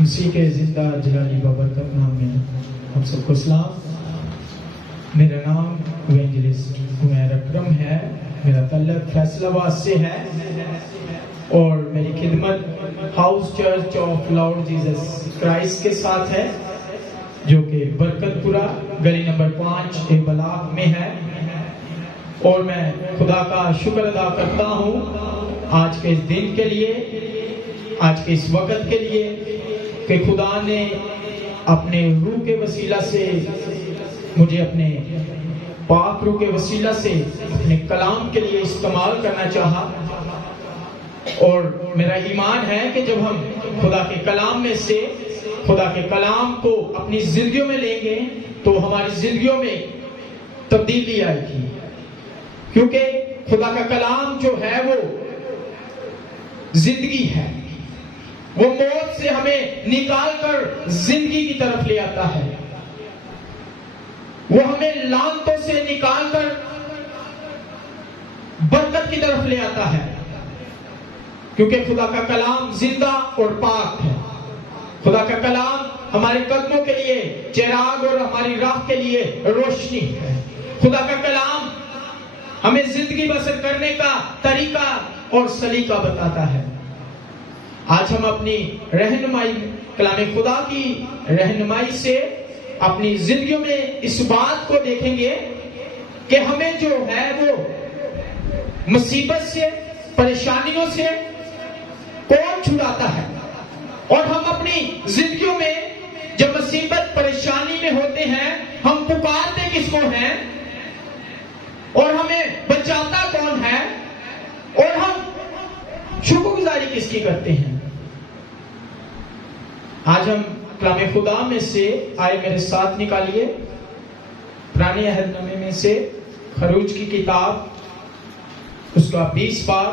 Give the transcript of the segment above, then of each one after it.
مسیح کے زندہ جلالی بابرکت نام میں ہم سب کو سلام۔ میرا نام ایونجلسٹ عمیر اکرم ہے، میرا تعلق فیصل آباد سے ہے اور میری خدمت house church of lord Jesus Christ کے ساتھ ہے، جو کہ برکت پورہ گلی نمبر 5 بلاک میں ہے۔ اور میں خدا کا شکر ادا کرتا ہوں آج کے اس دن کے لیے، آج کے اس وقت کے لیے کہ خدا نے اپنے روح کے وسیلہ سے مجھے اپنے پاک روح کے وسیلہ سے اپنے کلام کے لیے استعمال کرنا چاہا۔ اور میرا ایمان ہے کہ جب ہم خدا کے کلام میں سے خدا کے کلام کو اپنی زندگیوں میں لیں گے تو ہماری زندگیوں میں تبدیلی آئے گی، کیونکہ خدا کا کلام جو ہے وہ زندگی ہے، وہ موت سے ہمیں نکال کر زندگی کی طرف لے آتا ہے، وہ ہمیں لعنتوں سے نکال کر برکت کی طرف لے آتا ہے، کیونکہ خدا کا کلام زندہ اور پاک ہے۔ خدا کا کلام ہمارے قدموں کے لیے چراغ اور ہماری راہ کے لیے روشنی ہے۔ خدا کا کلام ہمیں زندگی بسر کرنے کا طریقہ اور سلیقہ بتاتا ہے۔ آج ہم اپنی رہنمائی کلام خدا کی رہنمائی سے اپنی زندگیوں میں اس بات کو دیکھیں گے کہ ہمیں جو ہے وہ مصیبت سے، پریشانیوں سے کون چھڑاتا ہے، اور ہم اپنی زندگیوں میں جب مصیبت پریشانی میں ہوتے ہیں ہم پکارتے کس کو ہیں، اور ہمیں بچاتا کون ہے، اور ہم شکر گزاری کس کی کرتے ہیں۔ آج ہم کلام خدا میں سے آئے میرے ساتھ نکالیے پرانے عہد نامے میں سے خروج کی کتاب اس کا 20 باب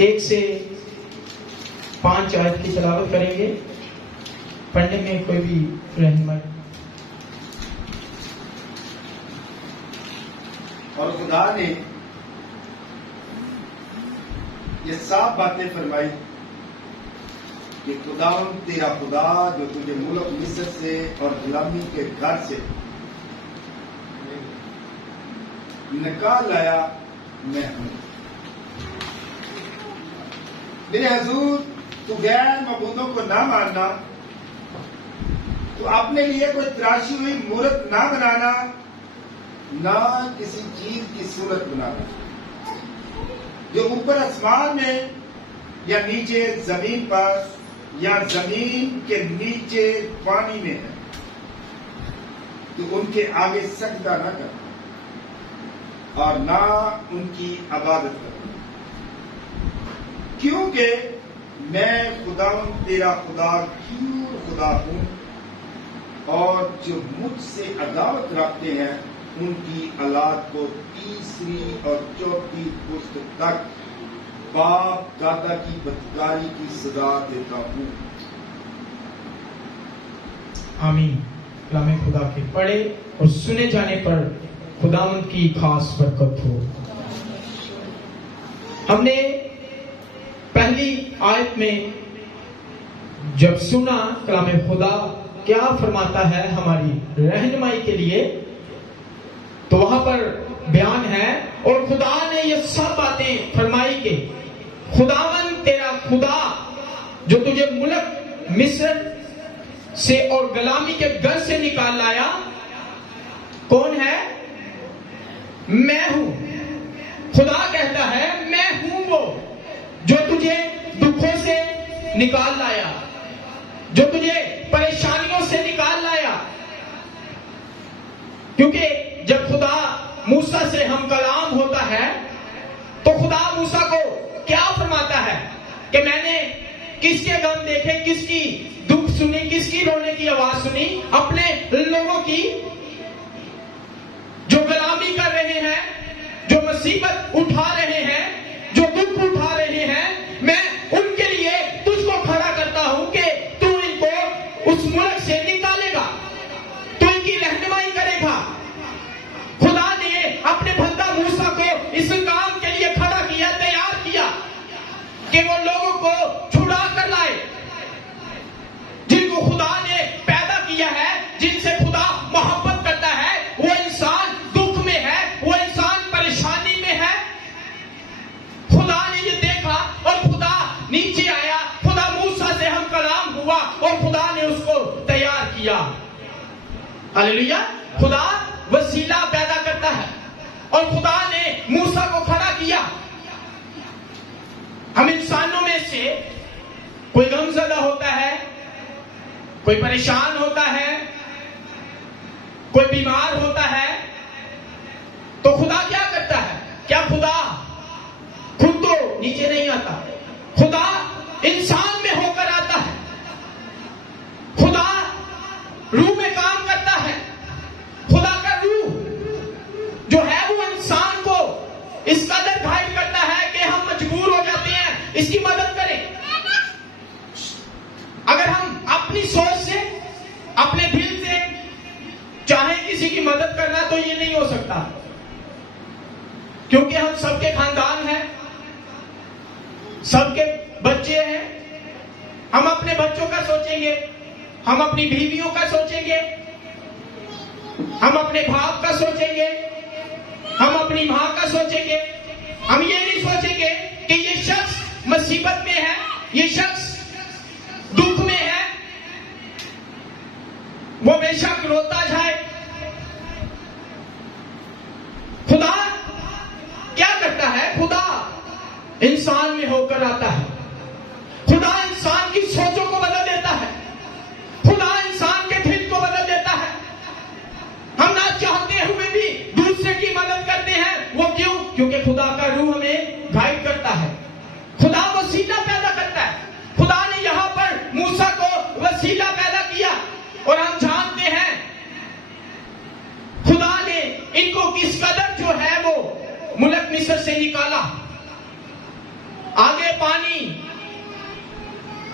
1 سے 5 آیت کی تلاوت کریں گے۔ پڑھنے میں کوئی بھی رہنمائی؟ اور خدا نے یہ صاف باتیں فرمائی کہ خداوند تیرا خدا جو تجھے ملک مصر سے اور غلامی کے گھر سے نکال لایا میں ہوں۔ میرے حضور تو غیر معبودوں کو نہ ماننا، تو اپنے لیے کوئی تراشی ہوئی مورت نہ بنانا، نہ کسی چیز کی صورت بنانا جو اوپر آسمان میں یا نیچے زمین پر یا زمین کے نیچے پانی میں ہے، تو ان کے آگے سجدہ نہ کرنا اور نہ ان کی عبادت کرنا، کیونکہ میں خداوند تیرا خدا کیوں خدا ہوں، اور جو مجھ سے عداوت رکھتے ہیں ان کی اولاد کو 3 اور 4 پشت تک باپ دادا کی بدکاری کی سزا دیتا ہوں۔ آمین۔ کلام خدا کے پڑھے اور سنے جانے پر خداوند کی خاص برکت ہو۔ ہم نے پہلی آیت میں جب سنا کلام خدا کیا فرماتا ہے ہماری رہنمائی کے لیے، تو وہاں پر بیان ہے اور خدا نے یہ سب باتیں فرمائی کہ خداوند تیرا خدا جو تجھے ملک مصر سے اور غلامی کے گھر سے نکال لایا، کون ہے؟ میں ہوں۔ خدا کہتا ہے میں ہوں وہ جو تجھے دکھوں سے نکال لایا، جو تجھے پریشانیوں سے نکال لایا۔ کیونکہ جب خدا موسیٰ سے ہم کلام ہوتا ہے تو خدا موسیٰ کو کیا فرماتا ہے کہ میں نے کس کے غم دیکھے، کس کی دکھ سنی، کس کی رونے کی آواز سنی؟ اپنے لوگوں کی جو غلامی کر رہے ہیں، جو مصیبت اٹھا رہے ہیں، جو دکھ اٹھا رہے ہیں، میں ان کے لیے تجھ کو کھڑا کرتا ہوں کہ تو ان کو اس ملک سے نکالے گا، تو ان کی رہنمائی کرے گا۔ خدا نے اپنے بندہ موسیٰ کو اس کام کے لیے کھڑا کیا، تیار کیا کہ کہ وہ لوگوں کو چھڑا کر لائے، جن کو خدا نے پیدا کیا ہے، جن سے خدا محبت کرتا ہے، وہ انسان دکھ میں ہے، وہ انسان پریشانی میں ہے۔ خدا نے یہ دیکھا اور خدا نیچے آیا، خدا موسیٰ سے ہم کلام ہوا اور خدا نے اس کو تیار کیا۔ ہاللیلویا۔ خدا وسیلہ پیدا کرتا ہے اور خدا نے موسیٰ کو کھڑا کیا۔ ہم انسانوں میں سے کوئی غم زدہ ہوتا ہے، کوئی پریشان ہوتا ہے، کوئی بیمار ہوتا ہے، تو خدا کیا کرتا ہے؟ کیا خدا خود تو نیچے نہیں آتا؟ خدا انسان میں ہو کر آتا ہے، خدا روح میں کام کرتا ہے۔ خدا کا روح جو ہے وہ انسان کو اس قدر گھائل کرتا ہے کہ ہم مجبور ہو جاتے ہیں اس کی مدد کریں۔ اگر ہم اپنی سوچ سے، اپنے دل سے چاہیں کسی کی مدد کرنا تو یہ نہیں ہو سکتا، کیونکہ ہم سب کے خاندان ہیں، سب کے بچے ہیں۔ ہم اپنے بچوں کا سوچیں گے، ہم اپنی بیویوں کا سوچیں گے، ہم اپنے باپ کا سوچیں گے، ہم اپنی ماں کا سوچیں گے۔ ہم یہ نہیں سوچیں گے کہ یہ شخص مصیبت میں ہے، یہ شخص دکھ میں ہے، وہ بے شک روتا جائے۔ خدا کیا کرتا ہے؟ خدا انسان میں ہو کر آتا ہے، خدا انسان کی سوچوں کو بدل دیتا ہے، خدا انسان کے دل کو بدل دیتا ہے۔ ہم نہ چاہتے ہوئے بھی دوسرے کی مدد کرتے ہیں، وہ کیوں؟ کیونکہ خدا کا روح ہمیں گائیڈ کرتا ہے، خدا وسیلہ پیدا کرتا ہے۔ خدا نے یہاں پر موسیٰ کو وسیلہ پیدا کیا، اور ہم جانتے ہیں خدا نے ان کو کس قدر جو ہے وہ ملک مصر سے نکالا۔ آگے پانی،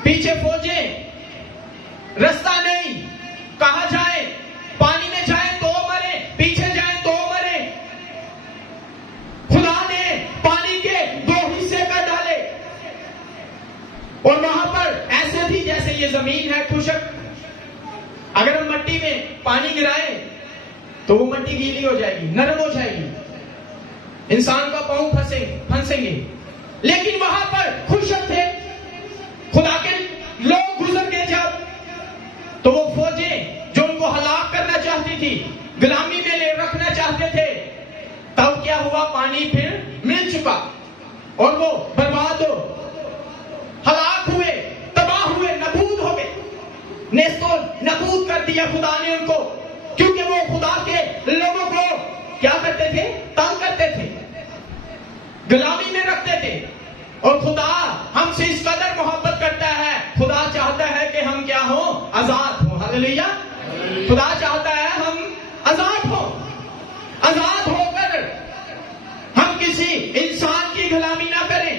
پیچھے فوجیں، رستہ نہیں، کہاں جائیں؟ پانی میں جائیں تو مرے، پیچھے جائیں تو مرے۔ خدا نے پانی کے 2 حصے کر ڈالے، اور وہاں پر ایسے بھی جیسے یہ زمین ہے خشک، اگر ہم مٹی میں پانی گرائیں تو وہ مٹی گیلی ہو جائے گی، نرم ہو جائے گی، انسان کا پاؤں پھنسیں گے۔ لیکن وہاں پر خشک تھے، خدا کے لوگ گزر گئے جب، تو وہ فوجیں جو ان کو ہلاک کرنا چاہتی تھی، غلامی میں لے رکھنا چاہتے تھے، تب کیا ہوا؟ پانی پھر مل چکا اور وہ برباد ہو، ہلاک ہوئے، تباہ ہوئے، نابود ہو گئے، نیست و نابود کر دیا خدا نے ان کو، کیونکہ وہ خدا کے لوگوں کو کیا کرتے تھے؟ تنگ کرتے تھے، غلامی میں رکھتے تھے۔ اور خدا ہم سے اس قدر محبت کرتا ہے، خدا چاہتا ہے کہ ہم کیا ہوں؟ آزاد ہوں۔ ہاللیلویا۔ خدا چاہتا ہے ہم آزاد ہوں، آزاد ہو کر ہم کسی انسان کی غلامی نہ کریں۔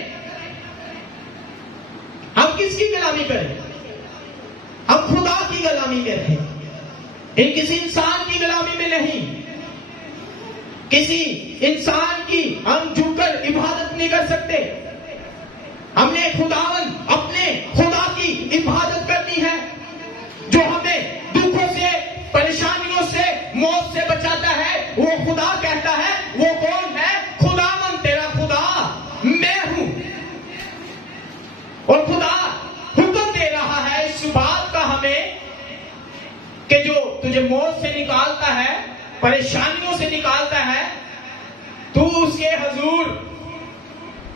ہم کس کی غلامی کریں؟ ہم خدا کی غلامی میں رہیں، کسی انسان کی غلامی میں نہیں۔ کسی انسان کی ہم جھک کر عبادت نہیں کر سکتے۔ ہم نے اپنے خدا کی عبادت کرنی ہے، جو ہمیں دکھوں سے، پریشانیوں سے، موت سے بچاتا ہے۔ وہ خدا کہتا ہے، وہ کون ہے؟ خداوند تیرا خدا میں ہوں۔ اور خدا حکم دے رہا ہے اس بات کا ہمیں کہ جو تجھے موت سے نکالتا ہے، پریشانیوں سے نکالتا ہے، تو اس کے حضور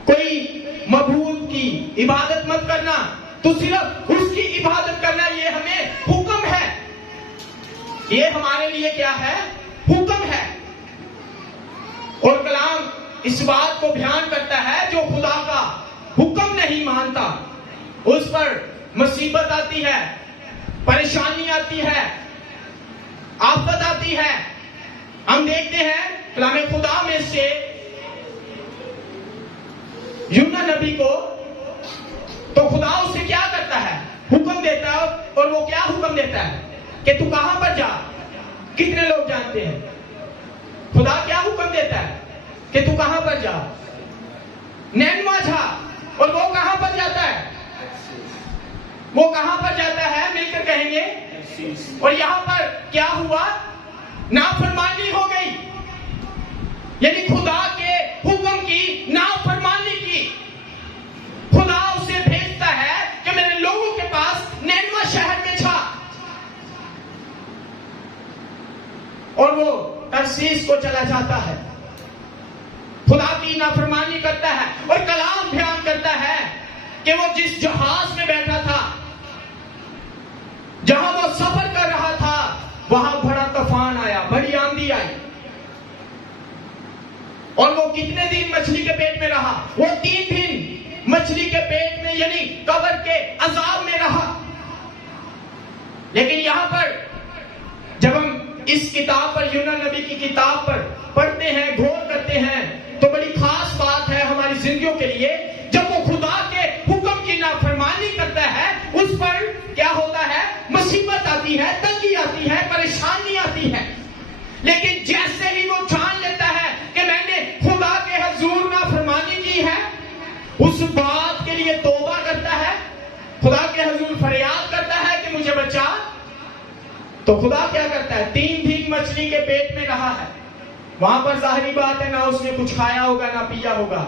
کوئی معبود کی عبادت مت کرنا، تو صرف اس کی عبادت کرنا، یہ ہمیں حکم ہے۔ یہ ہمارے لیے کیا ہے؟ حکم ہے۔ اور کلام اس بات کو بیان کرتا ہے، جو خدا کا حکم نہیں مانتا، اس پر مصیبت آتی ہے، پریشانی آتی ہے، آفت آتی ہے۔ ہم دیکھتے ہیں کلام خدا میں سے یونا نبی کو، تو خدا اسے کیا کرتا ہے؟ حکم دیتا ہے، اور وہ کیا حکم دیتا ہے؟ کہ تو کہاں پر جا؟ کتنے لوگ جانتے ہیں خدا کیا حکم دیتا ہے؟ کہ تو کہاں پر جا؟ نینوا جا، اور وہ کہاں پر جاتا ہے؟ وہ کہاں پر جاتا ہے؟ مل کر کہیں گے. اور یہاں پر کیا ہوا؟ نافرمانی ہو گئی، یعنی خدا کے حکم کی نافرمانی کی. خدا اسے بھیجتا ہے کہ میرے لوگوں کے پاس نینوا شہر میں جا، اور وہ ترسیس کو چلا جاتا ہے، خدا کی نافرمانی کرتا ہے اور کلام بیان کرتا ہے کہ وہ جس جہاز میں بیٹھا تھا، جہاں وہ سفر کر رہا تھا، وہاں بڑا طوفان آیا، بڑی آندھی آئی، اور وہ کتنے دن مچھلی کے پیٹ میں رہا؟ وہ 3 دن مچھلی کے پیٹ میں، یعنی قبر کے عذاب میں رہا. لیکن یہاں پر جب ہم اس کتاب پر، یونا نبی کی کتاب پر پڑھتے ہیں، غور کرتے ہیں، تو بڑی خاص بات ہے ہماری زندگیوں کے لیے. جب وہ خدا کے حکم کی نافرمانی کرتا ہے، اس پر کیا ہوتا ہے؟ مصیبت آتی ہے، تنگی آتی ہے، پریشانی آتی ہے. لیکن جیسے ہی وہ جان لیتا ہے کہ میں نے خدا کے حضور نافرمانی کی ہے، اس بات کے لیے توبہ کرتا ہے، خدا کے حضور فریاد کرتا ہے کہ مجھے بچا. تو خدا کیا کرتا ہے؟ 3 دن مچھلی کے پیٹ میں رہا ہے. وہاں پر ظاہری بات ہے، نہ اس نے کچھ کھایا ہوگا نہ پیا ہوگا.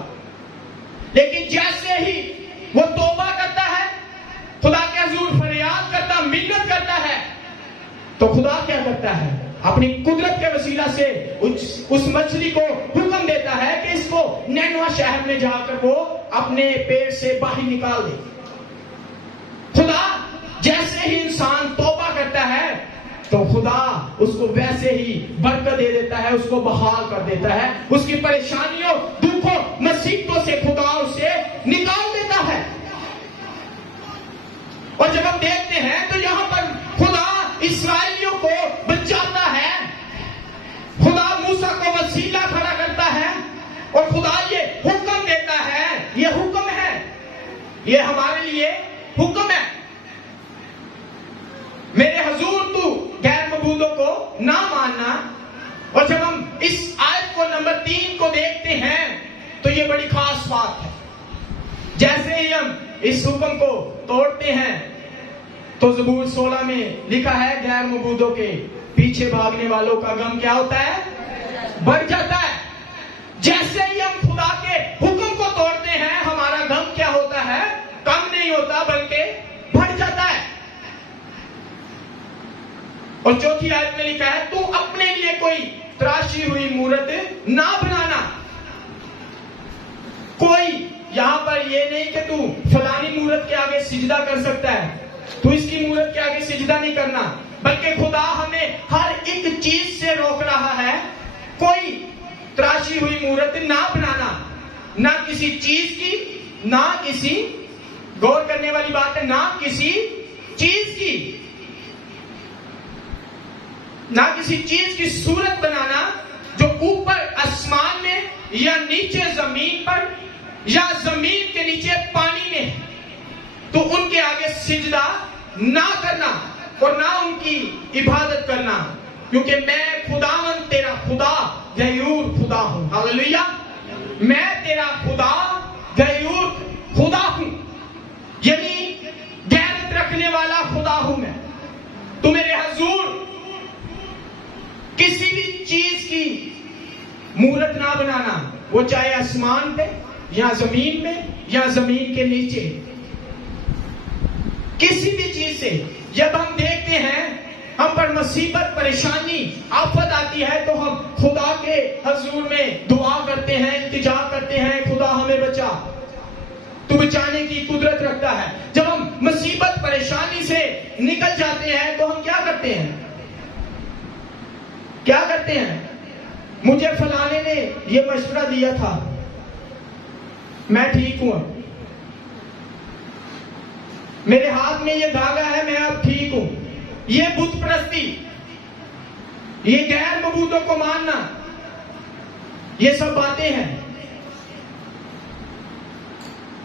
لیکن جیسے ہی وہ توبہ کرتا ہے، خدا کے حضور فریاد کرتا، منت کرتا ہے، تو خدا کیا کرتا ہے؟ اپنی قدرت کے وسیلہ سے اس مچھلی کو حکم دیتا ہے کہ اس کو نینوا شہر میں جا کر وہ اپنے پیٹ سے باہر نکال دے. خدا جیسے ہی انسان توبہ کرتا ہے تو خدا اس کو ویسے ہی برکت دے دیتا ہے، اس کو بحال کر دیتا ہے، اس کی پریشانیوں، دکھوں، مصیبتوں سے خدا اسے نکال دیتا ہے. اور جب ہم دیکھتے ہیں تو یہاں پر خدا اسرائیلیوں کو بچاتا ہے، خدا موسیٰ کو وسیلہ کھڑا کرتا ہے، اور خدا یہ حکم دیتا ہے. یہ حکم ہے، یہ ہمارے لیے حکم ہے. میرے حضور تو غیر معبودوں کو نہ ماننا. اور جب ہم اس آیت کو نمبر 3 کو دیکھتے ہیں تو یہ بڑی خاص بات ہے. جیسے ہی ہم اس حکم کو توڑتے ہیں تو زبور 16 میں لکھا ہے، غیر معبودوں کے پیچھے بھاگنے والوں کا غم کیا ہوتا ہے؟ بڑھ جاتا ہے. جیسے ہی ہم خدا کے حکم کو توڑتے ہیں، ہمارا غم کیا ہوتا ہے؟ کم نہیں ہوتا بلکہ بڑھ جاتا ہے. اور چوتھی آیت میں لکھا ہے، تو اپنے لیے کوئی تراشی ہوئی مورت نہ بنانا. کوئی یہاں پر یہ نہیں کہ تو فلانی مورت کے آگے سجدہ کر سکتا ہے، تو اس کی مورت کے آگے سجدہ نہیں کرنا، بلکہ خدا ہمیں ہر ایک چیز سے روک رہا ہے. کوئی تراشی ہوئی مورت نہ بنانا، نہ کسی چیز کی، نہ کسی، غور کرنے والی بات ہے، نہ کسی چیز کی، نہ کسی چیز کی صورت بنانا جو اوپر آسمان میں یا نیچے زمین پر یا زمین کے نیچے پانی میں، تو ان کے آگے سجدہ نہ کرنا اور نہ ان کی عبادت کرنا، کیونکہ میں خداوند تیرا خدا غیور خدا ہوں. ہاللیلویہ. میں تیرا خدا غیور خدا ہوں، یعنی غیرت رکھنے والا خدا ہوں میں. تو میرے حضور کسی بھی چیز کی مورت نہ بنانا، وہ چاہے آسمان پہ یا زمین میں یا زمین کے نیچے، کسی بھی چیز سے. جب ہم دیکھتے ہیں ہم پر مصیبت، پریشانی، آفت آتی ہے تو ہم خدا کے حضور میں دعا کرتے ہیں، التجا کرتے ہیں، خدا ہمیں بچا. تو بچانے کی قدرت رکھتا ہے. جب ہم مصیبت، پریشانی سے نکل جاتے ہیں تو ہم کیا کرتے ہیں؟ کیا کرتے ہیں؟ مجھے فلانے نے یہ مشورہ دیا تھا، میں ٹھیک ہوں، میرے ہاتھ میں یہ دھاگا ہے، میں اب ٹھیک ہوں. یہ بت پرستی، یہ غیر معبودوں کو ماننا، یہ سب باتیں ہیں.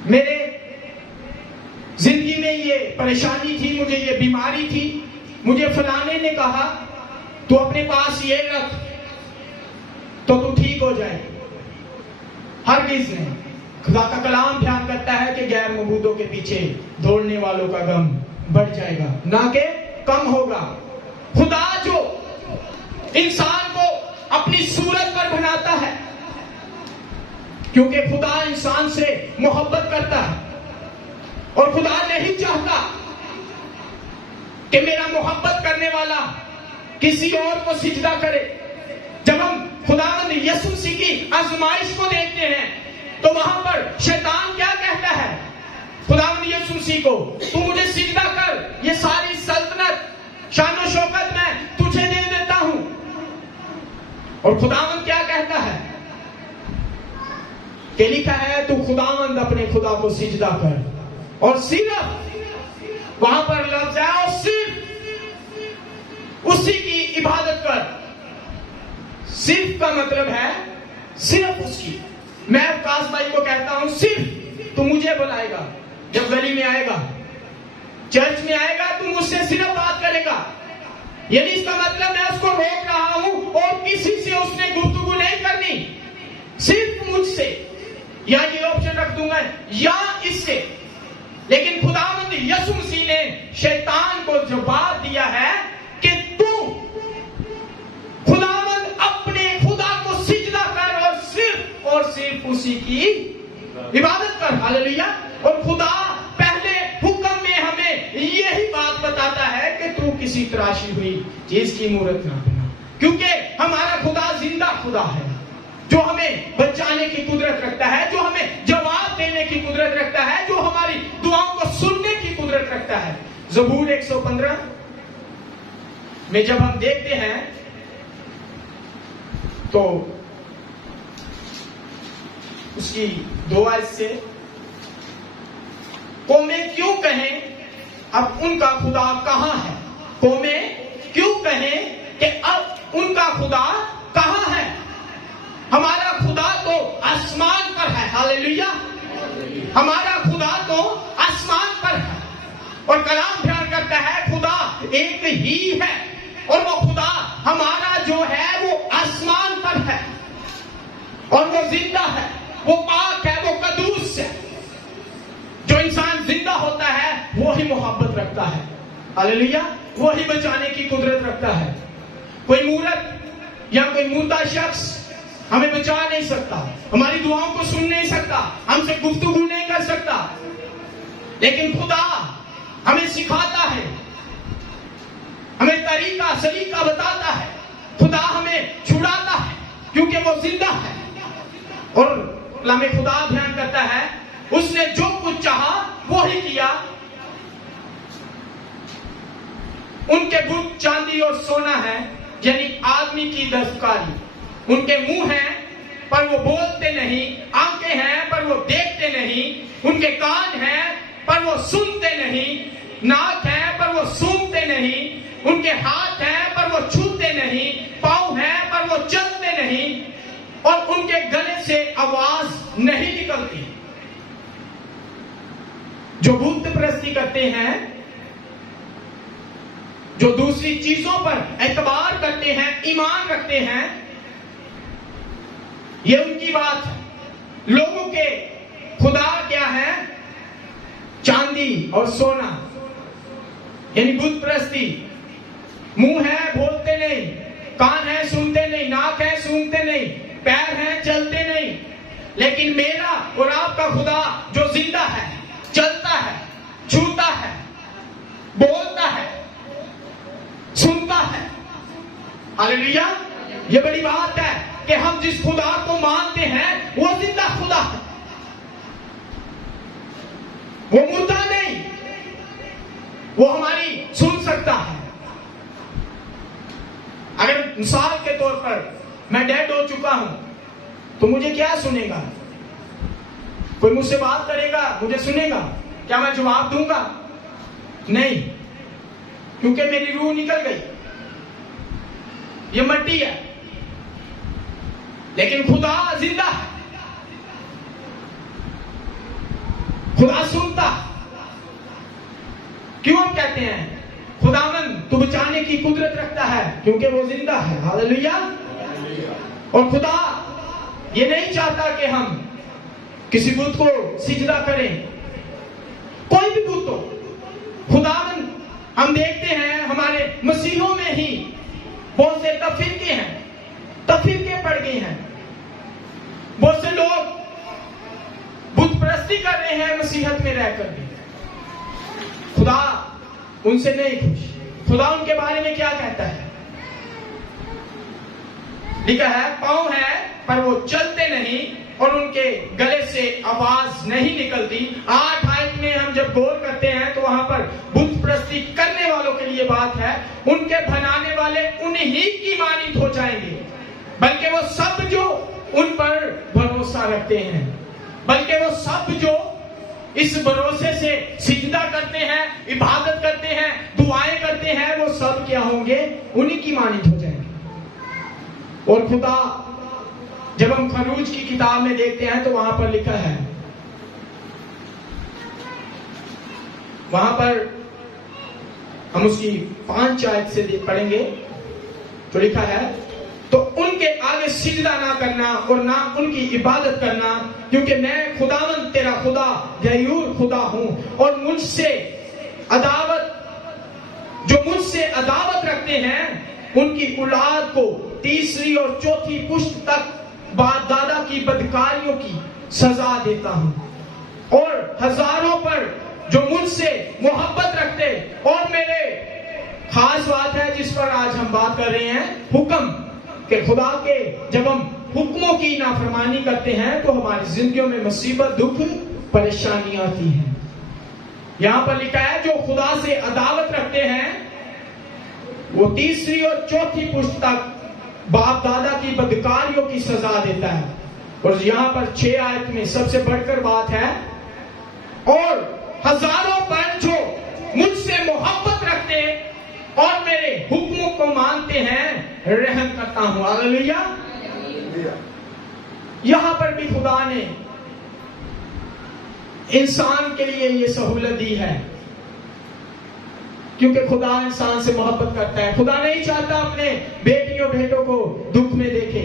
میرے زندگی میں یہ پریشانی تھی، مجھے یہ بیماری تھی، مجھے فلانے نے کہا تو اپنے پاس یہ رکھ تو ٹھیک ہو جائے. ہرگز نہیں. خدا کا کلام بیان کرتا ہے کہ غیر معبودوں کے پیچھے دوڑنے والوں کا غم بڑھ جائے گا نہ کہ کم ہوگا۔ خدا جو انسان کو اپنی صورت پر بناتا ہے، کیونکہ خدا انسان سے محبت کرتا ہے اور خدا نہیں چاہتا کہ میرا محبت کرنے والا کسی اور کو سجدہ کرے۔ جب ہم خداوند یسوع مسیح کی آزمائش کو دیکھتے ہیں تو وہاں پر شیطان کیا کہتا ہے خداوند یسوع مسیح کو؟ تو مجھے سجدہ کر، یہ ساری سلطنت شان و شوکت میں تجھے دے دیتا ہوں۔ اور خداوند کیا کہتا ہے کہ لکھا ہے تو خداوند اپنے خدا کو سجدہ کر، اور صرف وہاں پر لفظ ہے اور صرف اسی کی عبادت کر۔ صرف کا مطلب ہے صرف اس کی۔ میں عکاس بھائی کو کہتا ہوں صرف تو مجھے بلائے گا، جب گلی میں آئے گا، چرچ میں آئے گا، تو مجھ سے صرف بات کرے گا، یعنی اس کا مطلب میں اس کو روک رہا ہوں اور کسی سے اس نے گفتگو نہیں کرنی، صرف مجھ سے، یا یہ آپشن رکھ دوں گا یا اس سے۔ لیکن خداوند یسوع مسیح نے شیطان کو جواب دیا ہے کہ تو خداوند اپنے خدا کو سجدہ کر اور صرف اسی کی عبادت کر۔ ہاللیلویا۔ اور خدا پہلے حکم میں ہمیں یہی بات بتاتا ہے کہ تو کسی تراشی ہوئی چیز کی مورت نہ بنا، کیونکہ ہمارا خدا زندہ خدا ہے جو ہمیں بچانے کی قدرت رکھتا ہے، جو ہمیں جواب دینے کی قدرت رکھتا ہے، جو ہماری دعاؤں کو سننے کی قدرت رکھتا ہے۔ زبور 115 میں جب ہم دیکھتے ہیں تو اس کی دو آیت سے قومیں کیوں کہیں اب ان کا خدا کہاں ہے؟ قومیں کیوں کہیں کہ اب ان کا خدا کہاں ہے؟ ہمارا خدا تو آسمان پر ہے۔ ہاللیلویا۔ ہمارا خدا تو آسمان پر ہے، اور کلام بیان کرتا ہے خدا ایک ہی ہے، اور وہ خدا ہمارا جو ہے وہ آسمان پر ہے، اور وہ زندہ ہے، وہ پاک ہے، وہ قدوس ہے۔ جو انسان زندہ ہوتا ہے وہی محبت رکھتا ہے، ہاللیلویا، وہی بچانے کی قدرت رکھتا ہے۔ کوئی مورت یا کوئی مردہ شخص ہمیں بچا نہیں سکتا، ہماری دعاؤں کو سن نہیں سکتا، ہم سے گفتگو نہیں کر سکتا، لیکن خدا ہمیں سکھاتا ہے، ہمیں طریقہ سلیقہ بتاتا ہے، خدا ہمیں چھڑاتا ہے کیونکہ وہ زندہ ہے۔ اور کلام خدا بیان کرتا ہے اس نے جو کچھ چاہا وہی کیا۔ ان کے بت چاندی اور سونا ہے، یعنی آدمی کی دستکاری۔ ان کے منہ ہیں پر وہ بولتے نہیں، آنکھیں ہیں پر وہ دیکھتے نہیں، ان کے کان ہیں پر وہ سنتے نہیں، ناک ہے پر وہ سونگتے نہیں، ان کے ہاتھ ہیں پر وہ چھوتے نہیں، پاؤں ہیں پر وہ چلتے نہیں، اور ان کے گلے سے آواز نہیں نکلتی۔ جو بت پرستی کرتے ہیں، جو دوسری چیزوں پر اعتبار کرتے ہیں، ایمان رکھتے ہیں، یہ ان کی بات ہے۔ لوگوں کے خدا کیا ہے؟ چاندی اور سونا، یعنی بت پرستی۔ منہ ہے بولتے نہیں، کان ہے سنتے نہیں، ناک ہے سونگتے نہیں، پیر ہیں چلتے نہیں، لیکن میرا اور آپ کا خدا جو زندہ ہے، چلتا ہے، چھوتا ہے، بولتا ہے، سنتا ہے۔ ہاللیلویا۔ یہ بڑی بات ہے کہ ہم جس خدا کو مانتے ہیں وہ زندہ خدا ہے، وہ مردہ نہیں، وہ ہماری سن سکتا ہے۔ اگر مثال کے طور پر میں ڈیڈ ہو چکا ہوں تو مجھے کیا سنے گا؟ کوئی مجھ سے بات کرے گا، مجھے سنے گا؟ کیا میں جواب دوں گا؟ نہیں، کیونکہ میری روح نکل گئی، یہ مٹی ہے۔ لیکن خدا زندہ ہے، خدا سنتا۔ کیوں ہم کہتے ہیں خداوند تو بچانے کی قدرت رکھتا ہے؟ کیونکہ وہ زندہ ہے۔ ہاللیلویا۔ اور خدا یہ نہیں چاہتا کہ ہم کسی بت کو سجدہ کریں، کوئی بھی بت ہو، خداوند ہم دیکھتے ہیں ہمارے مسیحوں میں ہی بہت سے تفرقے ہیں، تفرقے پڑ گئے ہیں، بہت سے لوگ بت پرستی کر رہے ہیں مسیحت میں رہ کر بھی۔ خدا ان سے نہیں خوش۔ خدا ان کے بارے میں کیا کہتا ہے؟ لکھا ہے پاؤں ہے پر وہ چلتے نہیں اور ان کے گلے سے آواز نہیں نکلتی۔ 8 آیت میں ہم جب غور کرتے ہیں تو وہاں پر بت پرستی کرنے والوں کے لیے بات ہے، ان کے بنانے والے انہی کی مانند ہو جائیں گے، بلکہ وہ سب جو ان پر بھروسہ رکھتے ہیں، بلکہ وہ سب جو اس بھروسے سے سجدہ کرتے ہیں، عبادت کرتے ہیں، دعائیں کرتے ہیں، وہ سب کیا ہوں گے؟ انہی کی مانند ہو جائیں گے۔ اور خدا جب ہم خروج کی کتاب میں دیکھتے ہیں تو وہاں پر لکھا ہے، وہاں پر ہم اس کی 5 آیت سے پڑھیں گے تو لکھا ہے تو ان کے آگے سجدہ نہ کرنا اور نہ ان کی عبادت کرنا، کیونکہ میں خداوند تیرا خدا غیور خدا ہوں، اور مجھ سے عداوت رکھتے ہیں ان کی اولاد کو 3 اور 4 پشت تک باپ دادا کی بدکاریوں کی سزا دیتا ہوں، اور ہزاروں پر جو مجھ سے محبت رکھتے، اور میرے خاص بات ہے جس پر آج ہم بات کر رہے ہیں، حکم، کہ خدا کے جب ہم حکموں کی نافرمانی کرتے ہیں تو ہماری زندگیوں میں مصیبت، دکھ، پریشانیاں آتی ہیں۔ یہاں پر لکھا ہے جو خدا سے عداوت رکھتے ہیں وہ 3 اور 4 پشت تک باپ دادا کی بدکاریوں کی سزا دیتا ہے۔ اور یہاں پر 6 آیت میں سب سے بڑھ کر بات ہے، اور ہزاروں پر جو مجھ سے محبت رکھتے اور میرے حکموں کو مانتے ہیں رحم کرتا ہوں۔ ہاللیلویا۔ یہاں پر بھی خدا نے انسان کے لیے یہ سہولت دی ہے، کیونکہ خدا انسان سے محبت کرتا ہے۔ خدا نہیں چاہتا اپنے بیٹیوں بیٹوں کو دکھ میں دیکھے۔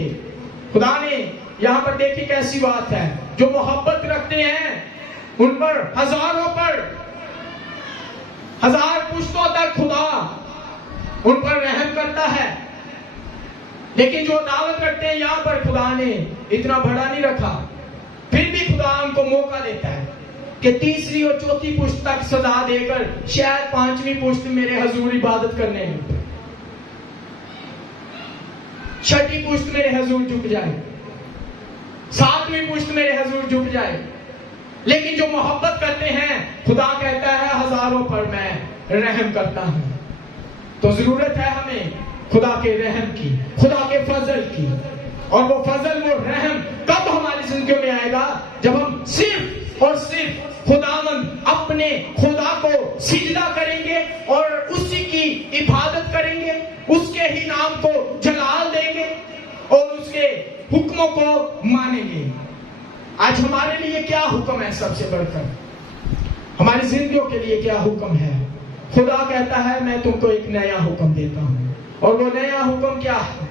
خدا نے یہاں پر دیکھی کیسی بات ہے، جو محبت رکھتے ہیں ان پر ہزاروں پر 1000 پشتوں تک خدا ان پر رحم کرتا ہے۔ لیکن جو دعوت رکھتے ہیں یہاں پر خدا نے اتنا بڑا نہیں رکھا، پھر بھی خدا ان کو موقع دیتا ہے کہ 3 اور 4 پشت تک سزا دے کر شاید 5ویں پشت میرے حضور عبادت کرنے میں، 6ٹھی پشت میرے حضور جھک جائے، 7ویں پشت میرے حضور جھک جائے۔ لیکن جو محبت کرتے ہیں خدا کہتا ہے ہزاروں پر میں رحم کرتا ہوں۔ تو ضرورت ہے ہمیں خدا کے رحم کی، خدا کے فضل کی، اور وہ فضل، وہ رحم کب ہماری زندگیوں میں آئے گا؟ جب ہم صرف اور صرف خداوند اپنے خدا کو سجدہ کریں گے اور اسی کی عبادت کریں گے، اس کے ہی نام کو جلال دیں گے اور اس کے حکموں کو مانیں گے۔ آج ہمارے لیے کیا حکم ہے؟ سب سے بڑھ کر ہماری زندگیوں کے لیے کیا حکم ہے؟ خدا کہتا ہے میں تم کو ایک نیا حکم دیتا ہوں، اور وہ نیا حکم کیا ہے؟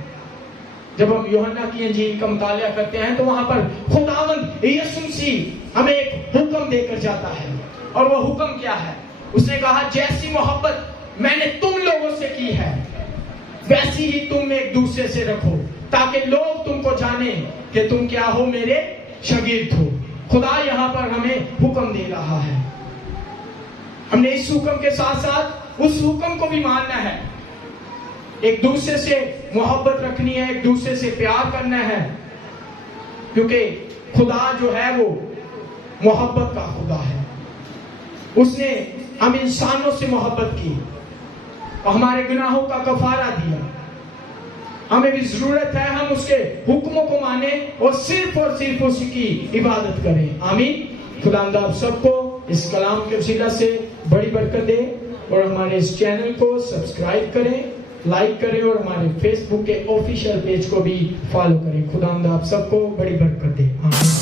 جب ہم یوحنا کی انجیل کا مطالعہ کرتے ہیں تو وہاں پر خداوند یسوع مسیح ہمیں ایک حکم دے کر جاتا ہے، اور وہ حکم کیا ہے؟ اس نے کہا جیسی محبت میں نے تم لوگوں سے کی ہے ویسی ہی تم ایک دوسرے سے رکھو، تاکہ لوگ تم کو جانیں کہ تم کیا ہو، میرے شاگرد ہو۔ خدا یہاں پر ہمیں حکم دے رہا ہے، ہم نے اس حکم کے ساتھ ساتھ اس حکم کو بھی ماننا ہے، ایک دوسرے سے محبت رکھنی ہے، ایک دوسرے سے پیار کرنا ہے، کیونکہ خدا جو ہے وہ محبت کا خدا ہے۔ اس نے ہم انسانوں سے محبت کی اور ہمارے گناہوں کا کفارہ دیا۔ ہمیں بھی ضرورت ہے ہم اس کے حکموں کو مانیں اور صرف اسی کی عبادت کریں۔ آمین۔ خداوند آپ سب کو اس کلام کے وسیلہ سے بڑی برکت دے، اور ہمارے اس چینل کو سبسکرائب کریں، لائک کریں، اور ہمارے فیس بک کے آفیشیل پیج کو بھی فالو کریں۔ خداوند آپ سب کو بڑی برکت دے۔ آمین۔